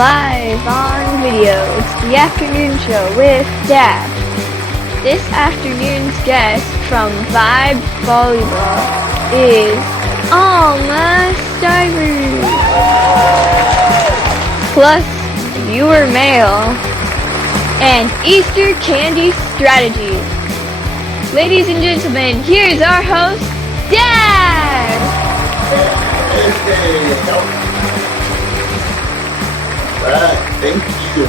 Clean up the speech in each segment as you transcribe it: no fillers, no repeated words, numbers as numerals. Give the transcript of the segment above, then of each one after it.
live on video. It's the afternoon show with Dad. This afternoon's guest from Vibe Volleyball is Alma. Plus viewer mail and Easter candy strategies. Ladies and gentlemen, here's our host, Dad! Thank you.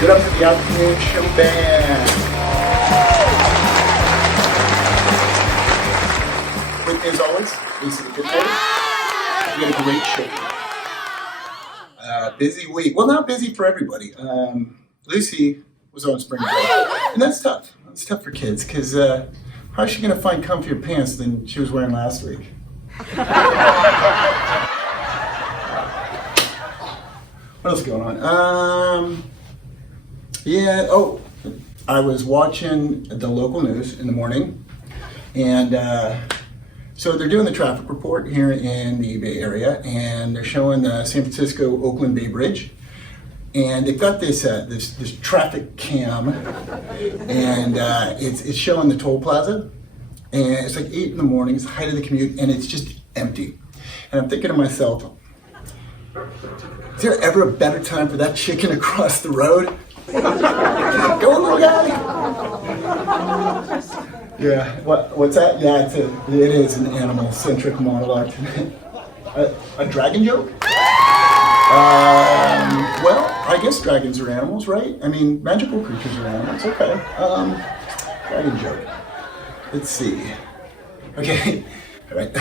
Good up to the afternoon show band. With me as always, Lisa the Good Day. We got a great show. Busy week. Well, not busy for everybody. Lucy was on spring break, and that's tough. It's tough for kids because how's she gonna find comfier pants than she was wearing last week? What else is going on? I was watching the local news in the morning, and so they're doing the traffic report here in the Bay Area, and they're showing the San Francisco Oakland Bay Bridge, and they've got this traffic cam, and it's showing the toll plaza, and it's like 8 in the morning. It's the height of the commute, and it's just empty. And I'm thinking to myself, is there ever a better time for that chicken across the road? Go, little guy! Yeah, what's that? Yeah, it is an animal-centric monologue tonight. A dragon joke? Well, I guess dragons are animals, right? I mean, magical creatures are animals. Okay. Dragon joke. Let's see. Okay. All right.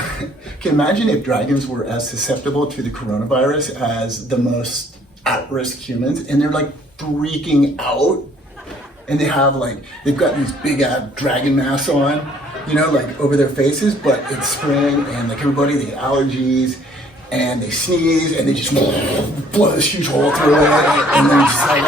Okay, imagine if dragons were as susceptible to the coronavirus as the most at-risk humans, and they're like freaking out, and they've got these big dragon masks on, like over their faces, but it's spring, and like everybody, they get allergies, and they sneeze, and they just blow this huge hole through it, and then just like,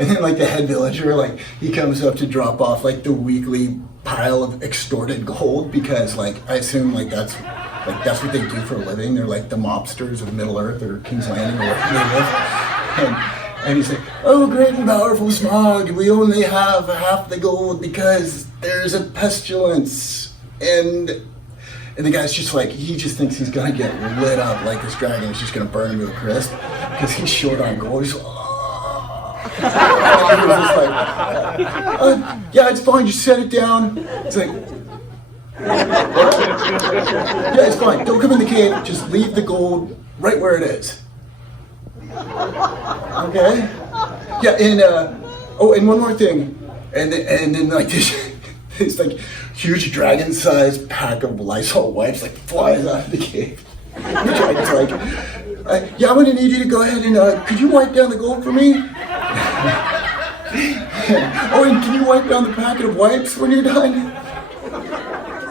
and then like the head villager, like he comes up to drop off like the weekly pile of extorted gold, because like I assume that's what they do for a living. They're like the mobsters of Middle Earth or King's Landing or wherever they live. And he's like, oh, great and powerful smog, we only have half the gold because there's a pestilence. And the guy's just like, he just thinks he's gonna get lit up, like this dragon is just gonna burn him to a crisp because he's short on gold. He's like, and he was just like, yeah, it's fine, just set it down. It's like, yeah, it's fine, don't come in the cave, just leave the gold right where it is. Okay? Yeah, and and one more thing, and then like this like huge dragon-sized pack of Lysol wipes like flies out of the cave. The dragon's like, yeah, I'm gonna need you to go ahead and could you wipe down the gold for me? Oh, and can you wipe down the packet of wipes when you're done?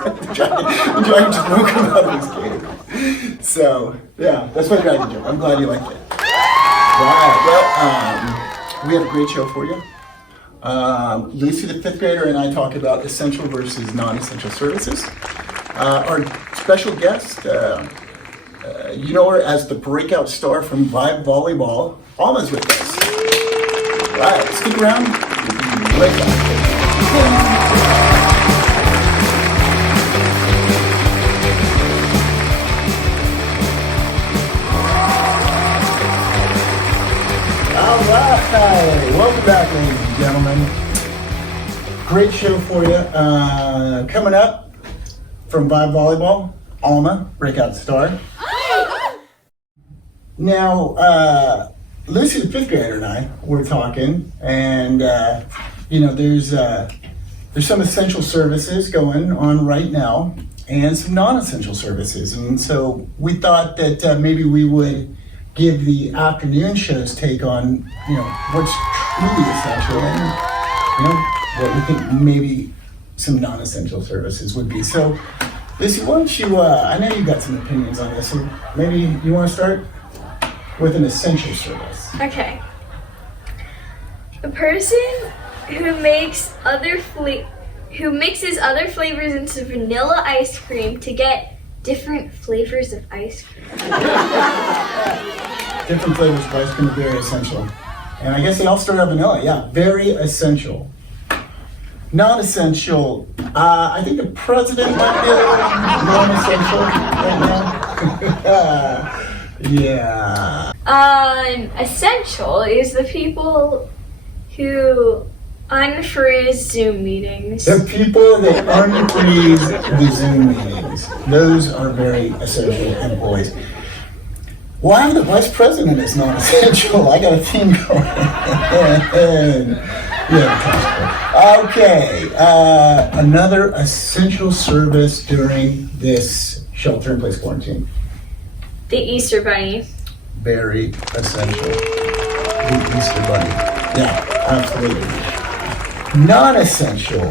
The dragon just won't come out of his cave. So, yeah, that's my dragon joke. I'm glad you liked it. Right, well, we have a great show for you. Lucy, the 5th grader, and I talk about essential versus non-essential services. Our special guest, you know her as the breakout star from Vibe Volleyball, Alma's with us. Right, stick around. Right back. All right, welcome back, ladies and gentlemen. Great show for you. Coming up from Vibe Volleyball, Alma, breakout star. Now, Lucy, the 5th grader, and I were talking, and there's some essential services going on right now, and some non-essential services, and so we thought that maybe we would give the afternoon show's take on what's truly essential, and what we think maybe some non-essential services would be. So, Lucy, why don't you? I know you got some opinions on this, so maybe you want to start with an essential service. Okay. The person who mixes other flavors into vanilla ice cream to get different flavors of ice cream. Different flavors of ice cream are very essential. And I guess they all start out vanilla. Yeah, very essential. Non-essential. I think the president might be a little non-essential right now. Yeah. Essential is the people who unfreeze Zoom meetings. The people that unfreeze the Zoom meetings. Those are very essential employees. Why the vice president is not essential? I got a team going. Yeah, okay. Another essential service during this shelter-in-place quarantine. The Easter Bunny. Very essential. The Easter Bunny. Yeah, absolutely. Non-essential.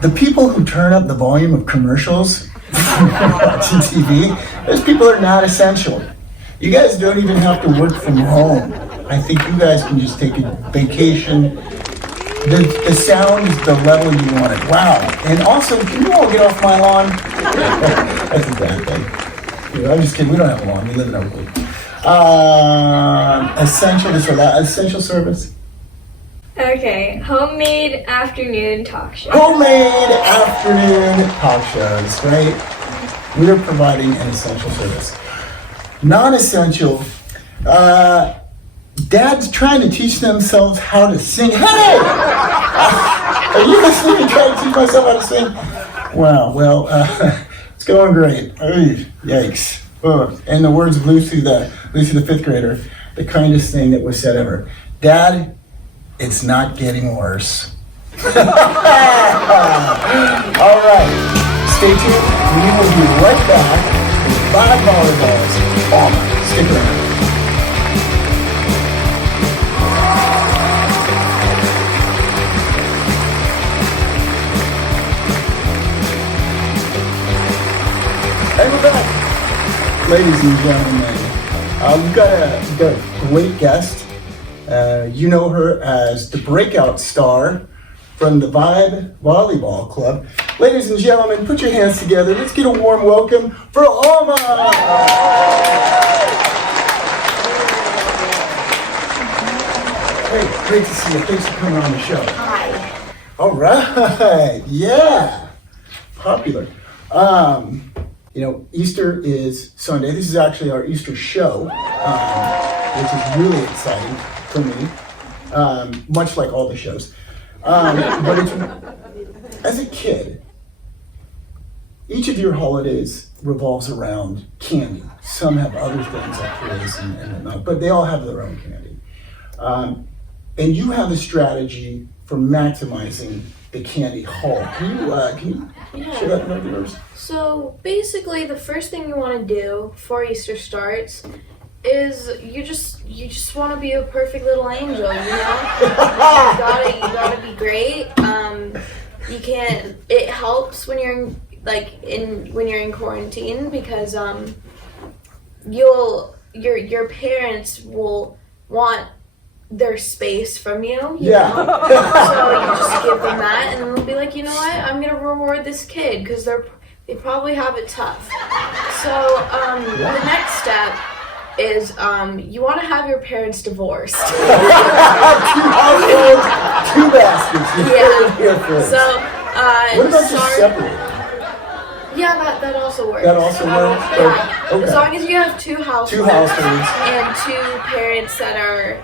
The people who turn up the volume of commercials watching TV, those people are not essential. You guys don't even have to work from home. I think you guys can just take a vacation. The sound is the level you want it. Wow. And also, can you all get off my lawn? That's a bad thing. I'm just kidding. We don't have a lawn. We live in Oakland. Essential, this or that. Essential service. Okay, homemade afternoon talk show. Homemade afternoon talk shows, right? We are providing an essential service. Non-essential, dads trying to teach themselves how to sing. Hey! Are you listening and trying to teach myself how to sing? Wow, well, it's going great. Oy, yikes. Oh, and the words of Lucy the fifth grader, the kindest thing that was said ever. Dad, it's not getting worse. All right, stay tuned. We will be right back with 5 volleyballs. Alma, stick around. And we're back, ladies and gentlemen. We've got a great guest. You know her as the breakout star from the Vibe Volleyball Club. Ladies and gentlemen, put your hands together. Let's get a warm welcome for Alma! Great to see you. Thanks for coming on the show. Hi. All right, yeah, popular. Easter is Sunday. This is actually our Easter show, which is really exciting for me, much like all the shows. But as a kid, each of your holidays revolves around candy. Some have other things like toys and whatnot, but they all have their own candy. And you have a strategy for maximizing the candy haul. Can you share that with viewers? So basically, the first thing you want to do before Easter starts is you just want to be a perfect little angel, you know? you gotta be great. You can't. It helps when you're when you're in quarantine because your parents will want their space from you, know? So you just give them that, and then they'll be like, you know what? I'm gonna reward this kid because they probably have it tough. So the next step is you want to have your parents divorced. Two households, 2 baskets. Yeah. So what about just separated? Yeah, that also works. That also works? Yeah. Okay. As long as you have 2 households. 2 households. And 2 parents that are,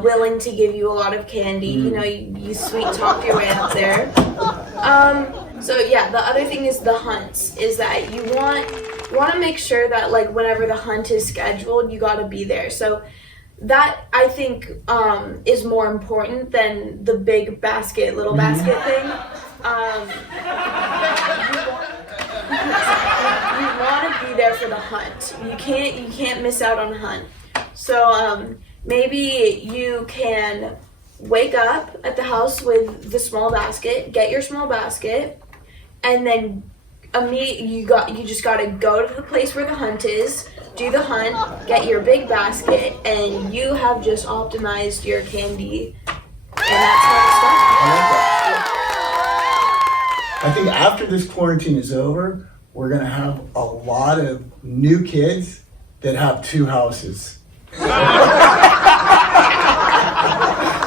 willing to give you a lot of candy. You sweet talk your way up there. So yeah, the other thing is the hunts. Is that you want to make sure that whenever the hunt is scheduled, you got to be there. So that I think is more important than the big basket, little basket thing. You want to be there for the hunt. You can't miss out on the hunt. So maybe you can wake up at the house with the small basket, get your small basket, and then you just gotta go to the place where the hunt is, do the hunt, get your big basket, and you have just optimized your candy. And that's how it starts. I think after this quarantine is over, we're gonna have a lot of new kids that have 2 houses.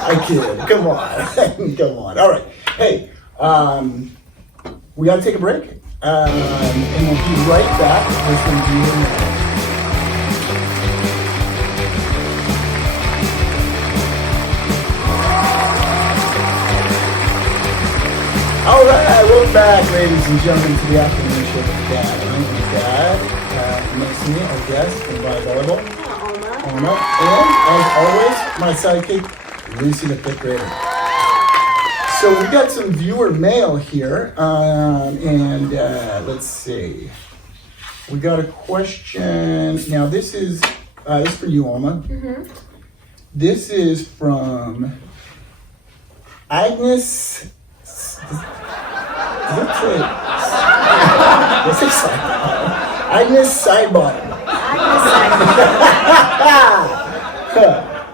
I kid. Come on. Come on. All right. Hey, we got to take a break. And we'll be right back with some viewer mail. All right. Welcome back, ladies and gentlemen, to the afternoon show with Dad. My name is Dad. Next to me, our guest from Volleyball. Alma. And, as always, my sidekick, Lucy, the 5th grader. So we got some viewer mail here, and let's see. We got a question. Now this is for you, Alma. Mm-hmm. This is from Agnes. What's it say? Agnes Sidebottom.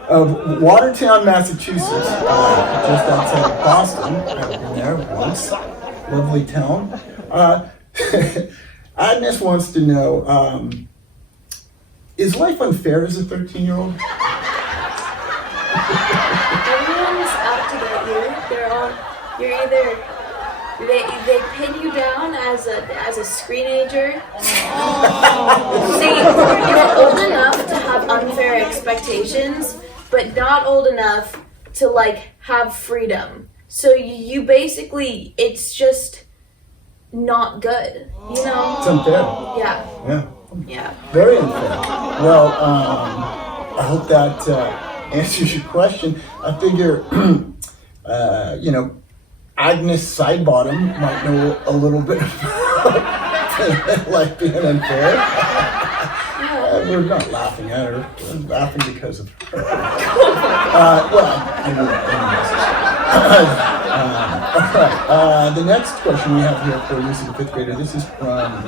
Of Watertown, Massachusetts, just outside of Boston. I've been there once. Lovely town. Agnes wants to know, is life unfair as a 13-year-old? Everyone's out to get you. You're either they pin you down as a screenager. You're old enough to have unfair expectations, but not old enough to have freedom. So you basically, it's just not good, you know? It's unfair. Yeah. Yeah. Very unfair. Well, I hope that answers your question. I figure, Agnes Sidebottom might know a little bit about life being unfair. We're not laughing at her. We're laughing because of her. All right. The next question we have here for Lucy, the 5th grader. This is from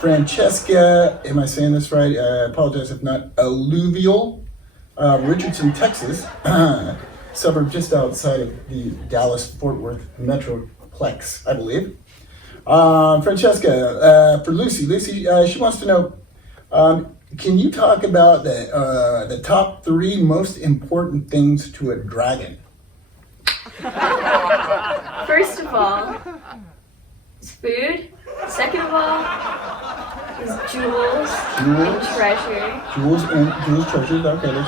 Francesca. Am I saying this right? I apologize if not. Alluvial, Richardson, Texas. Suburb just outside of the Dallas-Fort Worth Metroplex, I believe. Francesca, for Lucy. Lucy, she wants to know, can you talk about the top 3 most important things to a dragon? First of all, is food. Second of all, is jewels and treasure. Jewels, treasures, okay.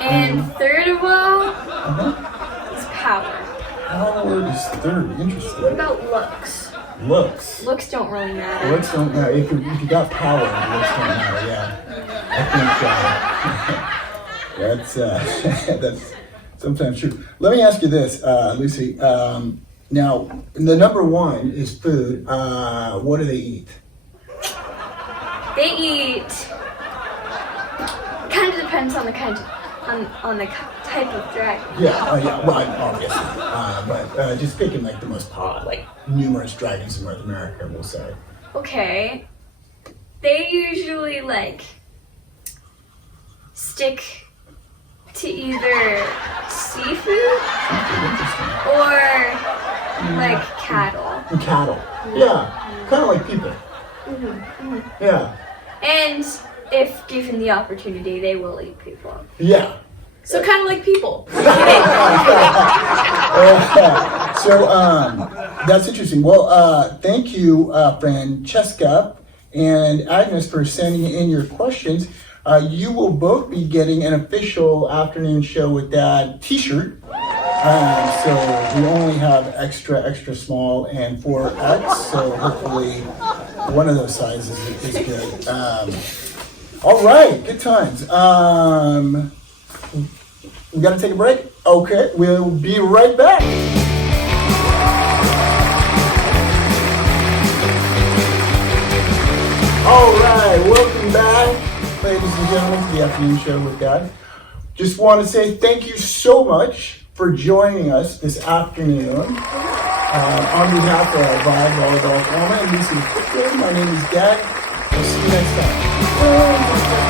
And third of all, is power. Power is third, interesting. What about looks? Looks. Looks don't really matter. Looks don't matter. If you got power, looks don't matter, yeah. I think that's sometimes true. Let me ask you this, Lucy. Now, the number 1 is food. What do they eat? They eat. Kind of depends on the on the type of dragon. Yeah, well, obviously. But just picking the most numerous dragons in North America, we'll say. Okay. They usually stick to either seafood or cattle. Cattle. Yeah, kind of like people. Yeah. And if given the opportunity, they will eat people. Yeah. So kind of like people. So that's interesting. Well, thank you, Francesca and Agnes, for sending in your questions. You will both be getting an official Afternoon Show with Dad t-shirt. So we only have extra small and 4X, so hopefully one of those sizes is good. All right, good times. We got to take a break? Okay, we'll be right back. All right, welcome back, ladies and gentlemen, to the Afternoon Show with Dad. Just want to say thank you so much for joining us this afternoon. On behalf of Volleyball, Alma, and Lucy, my name is Dad. We'll see you next time.